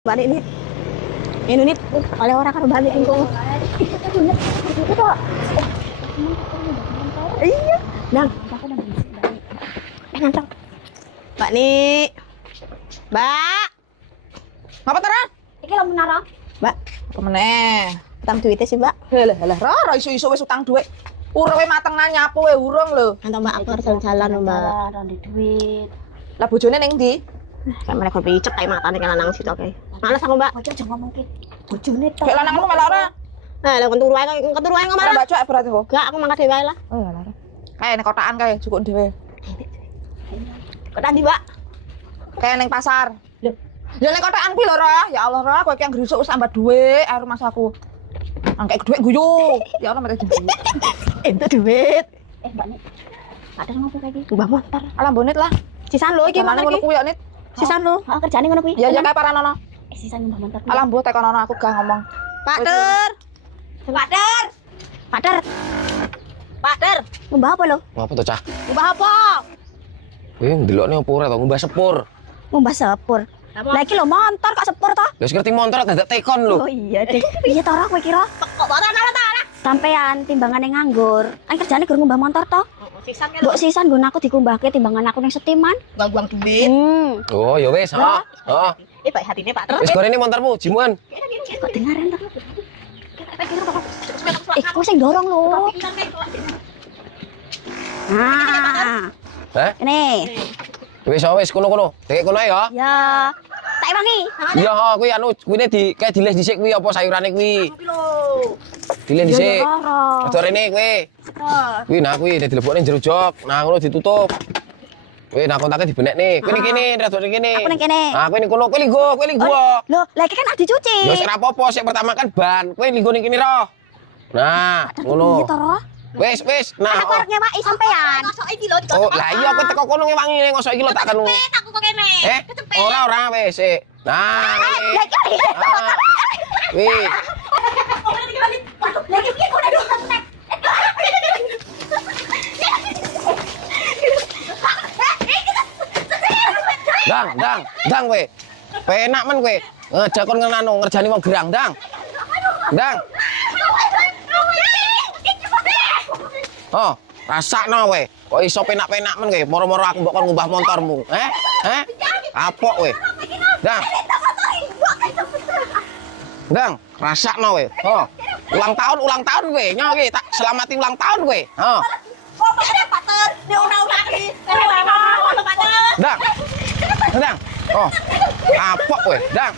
Balik nih. Ini nih oleh orang kan balik engko. Iya. Nang. Ngantar. Mbak nih. Mbak. Ngapa terang? Iki lho menara. Mbak, Kemeneh. utang duitnya sih, Mbak. Lah, ra iso-iso wis utang dhuwit. Urung mateng nang nyapu urung lho. Antar Mbak aku harus jalan-jalan, Mbak. Jalan di duit. Lah bojone ning ndi? Kayak mereka picek kayak matane kan lanang situ oke. Males aku, Mbak. Ojo jangan ngomong ki. Bojone tok. Kayak lanangmu malah ora. Nah, lah keturu ae ngomong. Ora baca berarti kok. Enggak, aku mangkat dhewe lah. Oh ya lah. Kayak ning kotakan kae cukup dhewe. Kok tadi, Mbak? Kayak ning pasar. Lho. Ya ning kotakan kuwi lho, Ra. Ya Allah, Ra, kowe ki yang grisuk wis tambah dhuwit air masaku. Angkek dhuwit guyu. Ya Allah, mate dhuwit. Itu duit. Mbak Nik. Padahal ngopo kayak gitu. Mbak motor. Alah bonit lah. Sisan lo iki Gimana mana ngono iki? kuwi ya, Nit? Sisan lo. Heeh, kerjane ngono kuwi. Ya ya kayak paranono. Sisan mbah mantar. Alah mbuh tekonono aku gak ngomong. Pak Der. Pak Der. Pak Der. Pak Der. Ngembah apa lo? Ngapa to, Cah? Ngembah apa? Kowe ndelokne opo ora to ngumbah sepur. Ngembah sepur. Lah iki lo motor kok sepur toh? Lah ngerti motor dadak tekon lho. Oh iya deh. Piye to ora kowe kira? Kok motor ta? Sampean timbangane nganggur. Kan kerjane gur ngembah motor toh? Sisan kan. Mbok sisan nggon aku dikumbahke timbangan aku ning Setiman. Buang-buang duit. Oh, ya wis, heeh. Heeh. Baik hatine Pak Der. Wis gorene montormu, jimuan. Kok dengaran toh? Kok sing dorong lho. Nah, Heh? ini. Wis kono-kono. Dek kono ya. Ya. Tak wangi. Iya, kuwi anu kuwine kayak diles dhisik kuwi apa sayurane kuwi. Diles dhisik. Aja rene kowe. Kuwi nah kuwi dilebokne jero jok. Nah ngono ditutup. Kowe nah kontake dibenekne. Kowe ning kene, rada ning kene. Aku ning kene. Nah, kowe ning kono, kowe linggo. Loh, lagi kan ada dicuci. Ya wis ora apa-apa, sik pertama kan ban. Kowe linggo ning kene ro. Nah, ngono. Gitu roh. Wis. Nah. Aku arep ngewaki sampean. Oh, lah iya aku teko kono ngewangi ngosok iki lho tak kan. Aku kok kene. Ora wis sik. Nah. Lah iki. Wis. Lagi piye kok aduh. Dang kowe. Penak men kowe. Ngejak kon ngono ngerjani wong gerang, Dang. Oh, rasakno kowe. Kok iso penak-penak men kowe, moro-moro aku mbok kon ngumbah motormu. Kapok kowe. Dang, rasakno kowe. Oh, ulang tahun kowe. Nyo iki tak selamati ulang tahun kowe. Oh. Dang. Oh, kapok kowe, Dang.